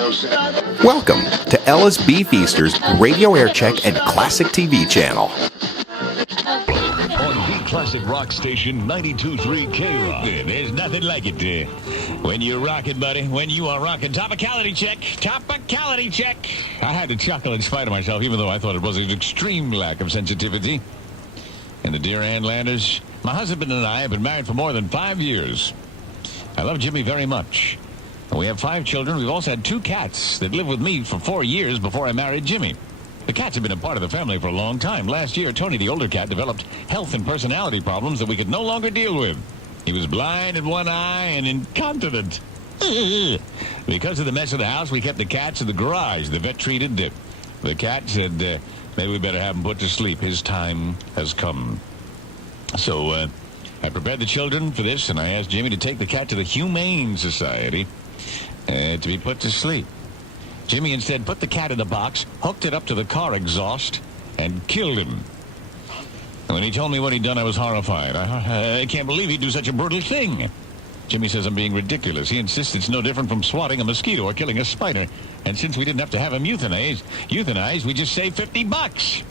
Welcome to Ella's Beefeaster's Radio Aircheck and Classic TV channel. On the classic rock station 92.3 K-Rock. There's nothing like it. When you're rocking, buddy. When you are rocking. Topicality check. Topicality check. I had to chuckle in spite of myself, even though I thought it was an extreme lack of sensitivity. And the dear Ann Landers, my husband and I have been married for more than 5 years. I love Jimmy very much. We have 5 children. We've also had 2 cats that lived with me for 4 years before I married Jimmy. The cats have been a part of the family for a long time. Last year, Tony, the older cat, developed health and personality problems that we could no longer deal with. He was blind in one eye and incontinent. Because of the mess of the house, we kept the cats in the garage. The vet treated the cat, said, maybe we better have him put to sleep. His time has come. So I prepared the children for this, and I asked Jimmy to take the cat to the Humane Society to be put to sleep. Jimmy instead put the cat in a box, hooked it up to the car exhaust, and killed him. And when he told me what he'd done, I was horrified. I can't believe he'd do such a brutal thing. Jimmy says I'm being ridiculous. He insists it's no different from swatting a mosquito or killing a spider. And since we didn't have to have him euthanized, we just saved $50.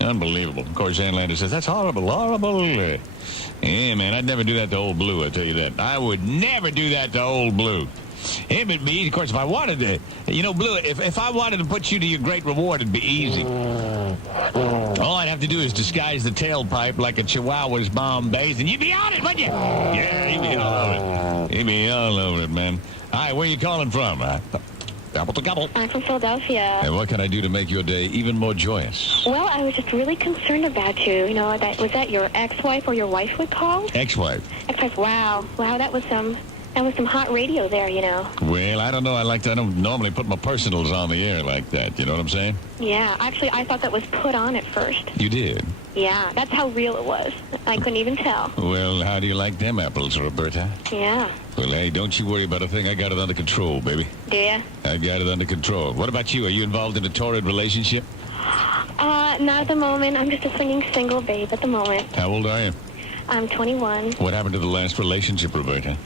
Unbelievable. Of course, Ann Landers says, that's horrible, horrible. Yeah, man, I'd never do that to old Blue, I tell you that. I would never do that to old Blue. Him and me, of course, if I wanted to, Blue, if I wanted to put you to your great reward, it'd be easy. All I'd have to do is disguise the tailpipe like a Chihuahua's Bombays, and you'd be on it, wouldn't you? Yeah, you'd be all over it. You'd be all over it, man. All right, where are you calling from? Gobble to gobble. I'm from Philadelphia. And what can I do to make your day even more joyous? Well, I was just really concerned about you. Was that your ex-wife or your wife would call? Ex-wife. Ex-wife, wow, that was some hot radio there, Well, I don't know. I don't normally put my personals on the air like that. You know what I'm saying? Yeah, actually, I thought that was put on at first. You did? Yeah, that's how real it was. I couldn't even tell. Well, how do you like them apples, Roberta? Yeah. Well, hey, don't you worry about a thing. I got it under control, baby. Do ya? I got it under control. What about you? Are you involved in a torrid relationship? Not at the moment. I'm just a swinging single babe at the moment. How old are you? I'm 21. What happened to the last relationship, Roberta?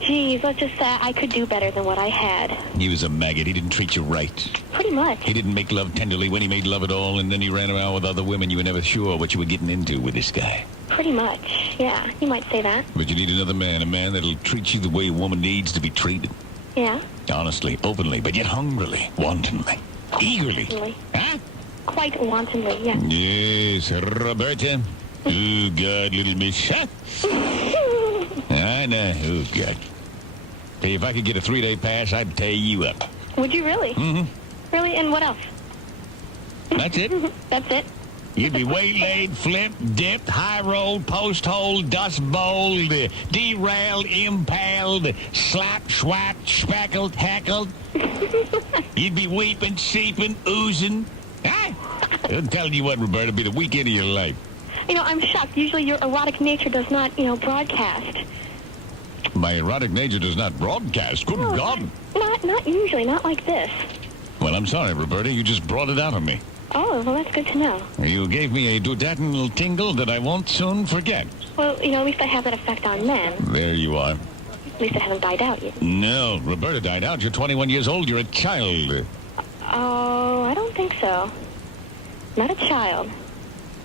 Geez, let's just say I could do better than what I had. He was a maggot. He didn't treat you right. Pretty much. He didn't make love tenderly when he made love at all, and then he ran around with other women. You were never sure what you were getting into with this guy. Pretty much, yeah. You might say that. But you need another man, a man that'll treat you the way a woman needs to be treated. Yeah? Honestly, openly, but yet hungrily, wantonly, eagerly. Wantonly. Huh? Quite wantonly, yeah. Yes, Roberta. Oh, God, little miss. Huh? I know. Oh, God. Hey, if I could get a 3-day pass, I'd tie you up. Would you really? Mm-hmm. Really? And what else? That's it? That's it? You'd be waylaid, flipped, dipped, high-rolled, post-holed, dust-bowled, derailed, impaled, slapped, swapped, speckled, heckled. You'd be weeping, seeping, oozing. Huh? I'm telling you what, Roberta, it'll be the weekend of your life. I'm shocked. Usually your erotic nature does not, broadcast. My erotic nature does not broadcast. Good God. Not usually. Not like this. Well, I'm sorry, Roberta. You just brought it out of me. Oh, well, that's good to know. You gave me a duodenal tingle that I won't soon forget. Well, at least I have that effect on men. There you are. At least I haven't died out yet. No, Roberta died out. You're 21 years old. You're a child. Oh, I don't think so. Not a child.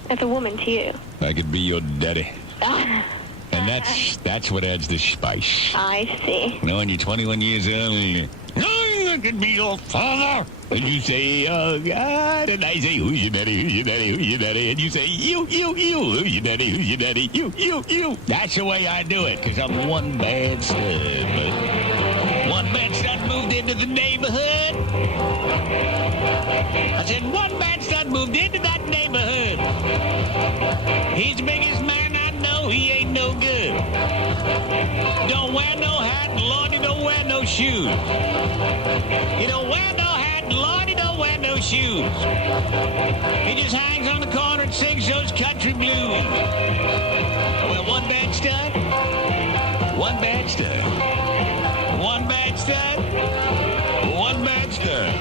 That's a woman to you. I could be your daddy. And that's what adds the spice. I see. When you're 21 years old, I could be your father. And you say, oh, God. And I say, who's your daddy, who's your daddy, who's your daddy? And you say, you. Who's your daddy, who's your daddy? You. That's the way I do it, because I'm one bad son. One bad son moved into the neighborhood. I said, one bad son moved into that neighborhood. He's the biggest man I know. He ain't no good. Don't wear no hat, and Lord, he don't wear no shoes. He don't wear no hat, and Lord, he don't wear no shoes. He just hangs on the corner and sings those country blues. Well, one bad stud. One bad stud. One bad stud. One bad stud.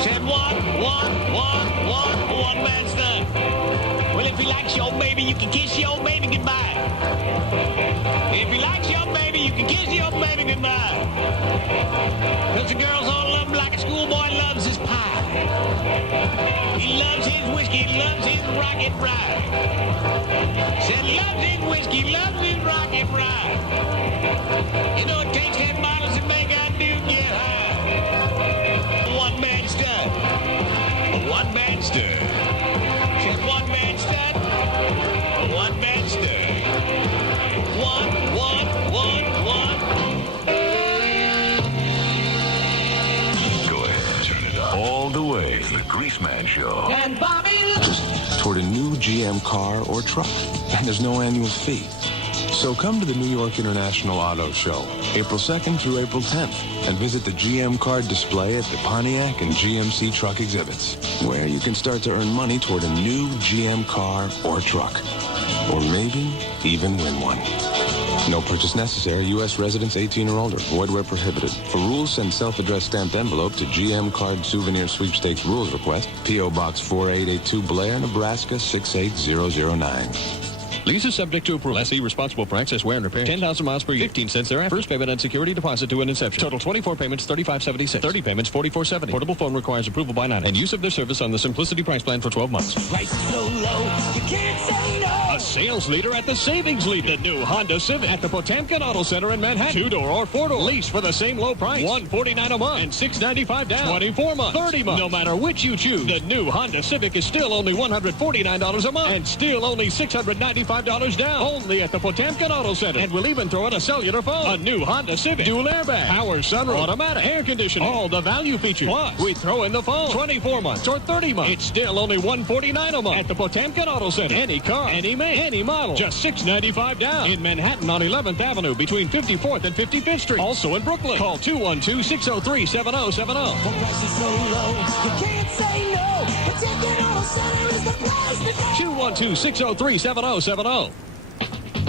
Said one bad stud. Well, if he likes your baby, you can kiss your baby goodbye. If he likes your baby, you can kiss your baby goodbye. and girls all love him like a schoolboy loves his pie. He loves his whiskey, loves his rocket ride. Said loves his whiskey, loves his rocket ride. You know it takes 10 bottles to make a dude get high. One-man stud. One-man stud. Said one-man stud. One-man stud. One. Go ahead, turn it up. All the way. It's the Greaseman Show. And Bobby toward a new GM car or truck, and there's no annual fee. So come to the New York International Auto Show, April 2nd through April 10th, and visit the GM card display at the Pontiac and GMC truck exhibits, where you can start to earn money toward a new GM car or truck, or maybe even win one. No purchase necessary. U.S. residents 18 or older. Void where prohibited. For rules, send self-addressed stamped envelope to GM Card Souvenir Sweepstakes Rules Request, P.O. Box 4882, Blair, Nebraska 68009. Lease is subject to approval. Lessee responsible for access, wear, and repair. 10,000 miles per year. 15 cents thereafter. First payment and security deposit to an inception. Total 24 payments, $35.76. 30 payments, $44.70. Portable phone requires approval by 9. And use of their service on the Simplicity price plan for 12 months. price so low, you can't say no. A sales leader at the savings lead. The new Honda Civic at the Potamkin Auto Center in Manhattan. 2-door or 4-door. Lease for the same low price. $149 a month and $695 down. 24 months. 30 months. No matter which you choose, the new Honda Civic is still only $149 a month and still only $695 down. Only at the Potamkin Auto Center. And we'll even throw in a cellular phone. A new Honda Civic. Dual airbag. Power sunroof. Automatic. Air conditioning. All the value features. Plus, we throw in the phone. 24 months or 30 months. It's still only $149 a month at the Potamkin Auto Center. Any car, any make, any model. Just $695 down. In Manhattan on 11th Avenue between 54th and 55th Street. Also in Brooklyn. Call 212-603-7070. The price is so low, you can't say no. Potamkin Auto Center is the place to go. 212-603-7070.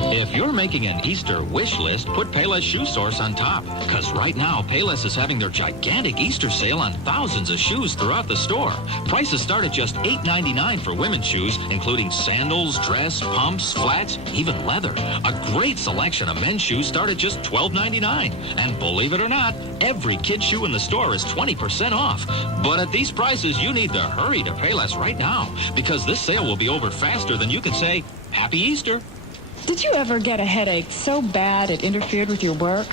If you're making an Easter wish list, put Payless Shoe Source on top. Because right now, Payless is having their gigantic Easter sale on thousands of shoes throughout the store. Prices start at just $8.99 for women's shoes, including sandals, dress, pumps, flats, even leather. A great selection of men's shoes start at just $12.99. And believe it or not, every kid's shoe in the store is 20% off. But at these prices, you need to hurry to Payless right now, because this sale will be over faster than you can say, Happy Easter. Did you ever get a headache so bad it interfered with your work?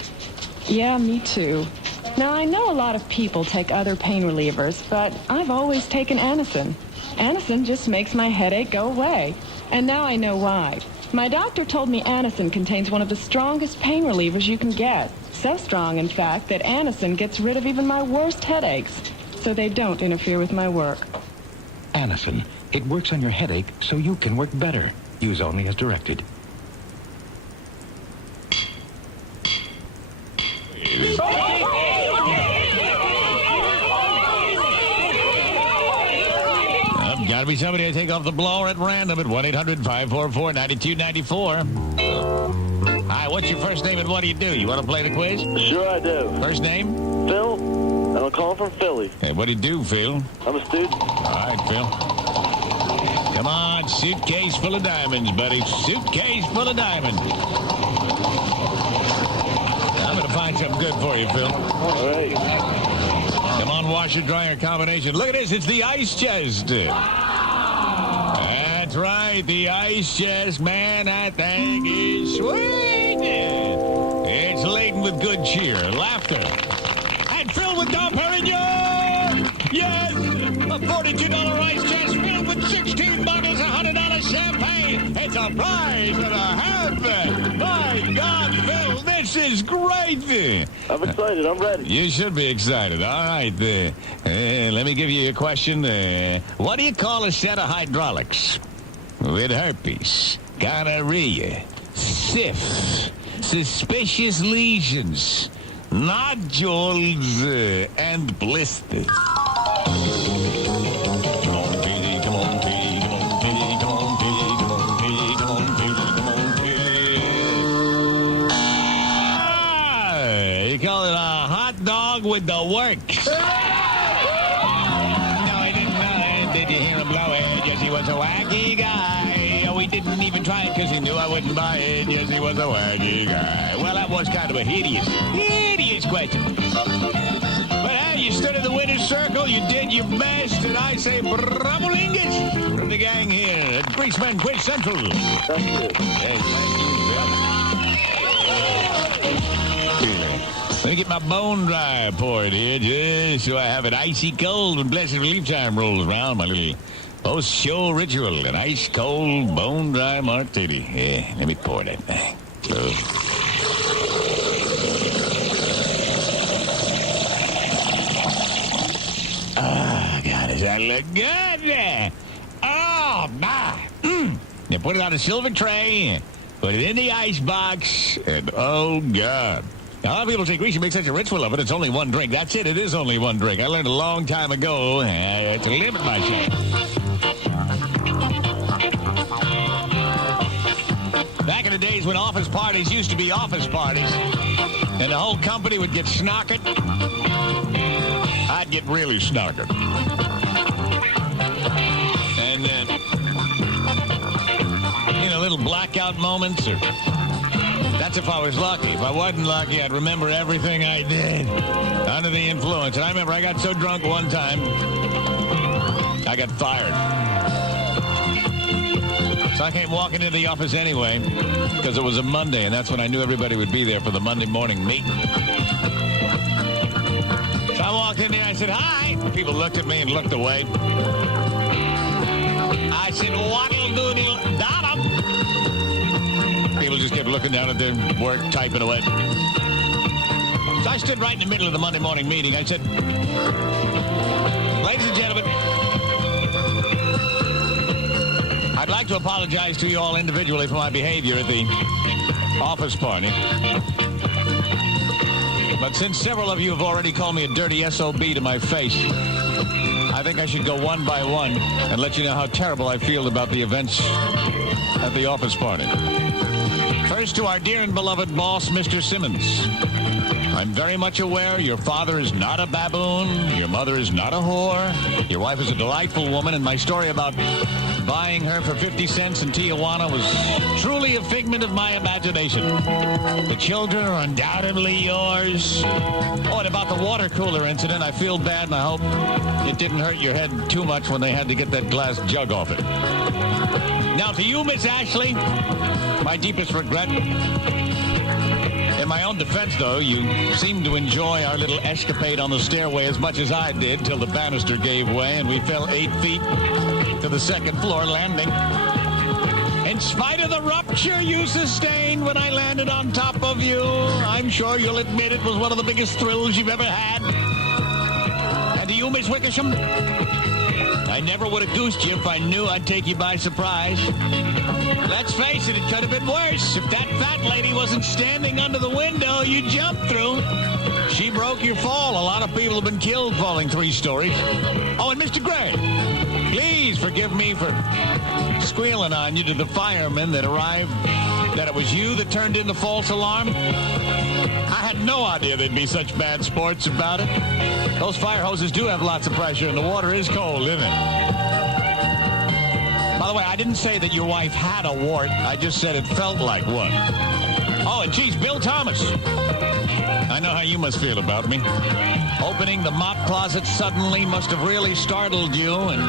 Yeah, me too. Now, I know a lot of people take other pain relievers, but I've always taken Anacin. Anacin just makes my headache go away. And now I know why. My doctor told me Anacin contains one of the strongest pain relievers you can get. So strong, in fact, that Anacin gets rid of even my worst headaches, so they don't interfere with my work. Anacin. It works on your headache so you can work better. Use only as directed. Gotta be somebody to take off the blower at random at 1-800-544-9294. Hi, what's your first name and what do? You want to play the quiz? Sure I do. First name? Phil, and I'm calling from Philly. Hey, what do you do, Phil? I'm a student. All right, Phil. Come on, suitcase full of diamonds, buddy. Suitcase full of diamonds. I'm going to find something good for you, Phil. All right. Come on, washer dryer combination. Look at this. It's the ice chest. That's right. The ice chest, man. That thing is sweet. It's laden with good cheer, laughter, and filled with Dom Perignon. Yes, a $42 ice chest filled with 16 bottles of $100 champagne. It's a prize and a half. My God, Phil, this is great. I'm excited. I'm ready. You should be excited. All right. Let me give you a question. What do you call a set of hydraulics with herpes, gonorrhea, syphilis, suspicious lesions, nodules, and blisters? Call it a hot dog with the works. No, I didn't know. Did you hear him blow it? Yes, he was a wacky guy. We didn't even try it because he knew I wouldn't buy it. Yes, he was a wacky guy. Well, that was kind of a hideous question. But in the winner's circle. You did your best, and I say bravolingus from the gang here at Greaseman Quiz Central. Thank you. Yes, thank you. Let me get my bone dry poured here, just so I have it icy cold when Blessed Relief time rolls around. My little post-show ritual, an ice cold bone dry martini. Yeah, let me pour that thing. Close. Oh, God, does that look good? Oh, my. You put it on a silver tray, put it in the ice box, and oh, God. Now, a lot of people say, Grease, you make such a ritual of it. It's only one drink. That's it. It is only one drink. I learned a long time ago to limit myself. Back in the days when office parties used to be office parties, and the whole company would get snockered, I'd get really snockered. And then, little blackout moments, or that's if I was lucky. If I wasn't lucky, I'd remember everything I did under the influence. And I remember I got so drunk one time, I got fired. So I came walking into the office anyway, because it was a Monday, and that's when I knew everybody would be there for the Monday morning meeting. So I walked in there, I said, hi. People looked at me and looked away. I said, waddle doodle dottum. People just kept looking down at their work, typing away. So I stood right in the middle of the Monday morning meeting. I said, ladies and gentlemen, I'd like to apologize to you all individually for my behavior at the office party. But since several of you have already called me a dirty SOB to my face, I think I should go one by one and let you know how terrible I feel about the events at the office party. First, to our dear and beloved boss, Mr. Simmons. I'm very much aware your father is not a baboon, your mother is not a whore, your wife is a delightful woman, and my story about buying her for 50 cents in Tijuana was truly a figment of my imagination. The children are undoubtedly yours. Oh, and about the water cooler incident, I feel bad, and I hope it didn't hurt your head too much when they had to get that glass jug off it. Now, to you, Miss Ashley, my deepest regret. In my own defense, though, you seemed to enjoy our little escapade on the stairway as much as I did till the banister gave way and we fell 8 feet to the second floor landing. In spite of the rupture you sustained when I landed on top of you, I'm sure you'll admit it was one of the biggest thrills you've ever had. And to you, Miss Wickersham, I never would have goosed you if I knew I'd take you by surprise. Let's face it, it could have been worse. If that fat lady wasn't standing under the window you jumped through, she broke your fall. A lot of people have been killed falling 3 stories. Oh, and Mr. Gray, please forgive me for squealing on you to the firemen that arrived, that it was you that turned in the false alarm. I had no idea there'd be such bad sports about it. Those fire hoses do have lots of pressure, and the water is cold, isn't it? By the way, I didn't say that your wife had a wart. I just said it felt like one. Oh, and geez, Bill Thomas. I know how you must feel about me. Opening the mop closet suddenly must have really startled you, and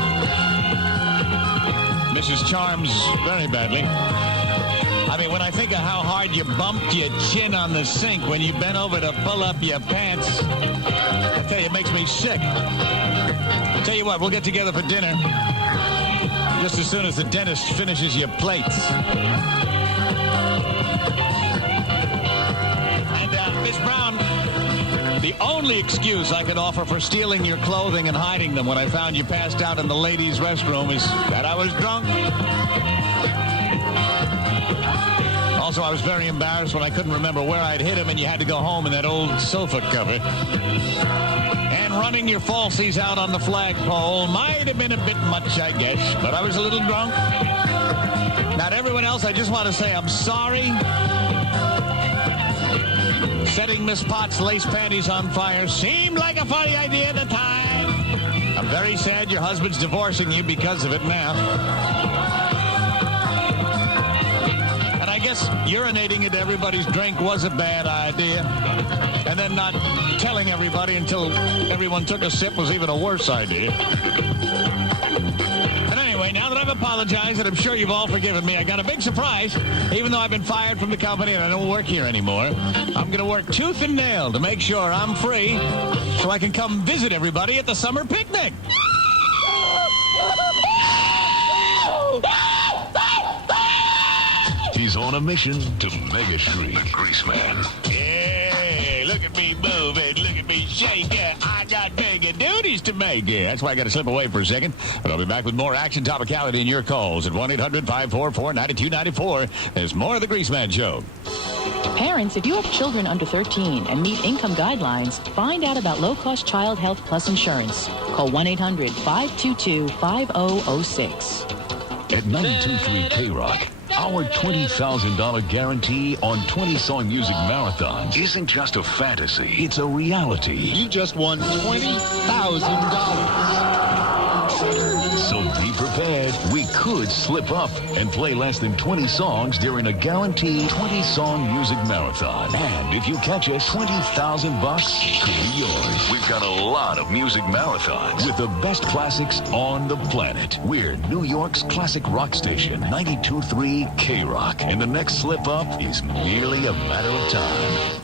Mrs. Charms very badly. I mean, when I think of how hard you bumped your chin on the sink when you bent over to pull up your pants, I tell you, it makes me sick. I'll tell you what, we'll get together for dinner just as soon as the dentist finishes your plates. And, Miss Brown, the only excuse I could offer for stealing your clothing and hiding them when I found you passed out in the ladies' restroom is that I was drunk. Also, I was very embarrassed when I couldn't remember where I'd hit him and you had to go home in that old sofa cover. And running your falsies out on the flagpole might have been a bit much, I guess, but I was a little drunk. Now, to everyone else, I just want to say I'm sorry. Setting Miss Potts' lace panties on fire seemed like a funny idea at the time. I'm very sad your husband's divorcing you because of it now. guess urinating into everybody's drink was a bad idea. And then not telling everybody until everyone took a sip was even a worse idea. But anyway, now that I've apologized and I'm sure you've all forgiven me, I got a big surprise. Even though I've been fired from the company and I don't work here anymore, I'm going to work tooth and nail to make sure I'm free so I can come visit everybody at the summer picnic. He's on a mission to mega shriek. The Greaseman. Hey, look at me moving, look at me shaking. I got bigger duties to make. Yeah, that's why I got to slip away for a second. But I'll be back with more action, topicality, and your calls at 1-800-544-9294. There's more of the Greaseman Show. Parents, if you have children under 13 and meet income guidelines, find out about low-cost Child Health Plus insurance. Call 1-800-522-5006. At 92.3 K-Rock, our $20,000 guarantee on 20-song music marathons isn't just a fantasy, it's a reality. You just won $20,000. So be prepared. We could slip up and play less than 20 songs during a guaranteed 20-song music marathon. And if you catch us, $20,000 could be yours. We've got a lot of music marathons with the best classics on the planet. We're New York's classic rock station, 92.3 K-Rock. And the next slip up is merely a matter of time.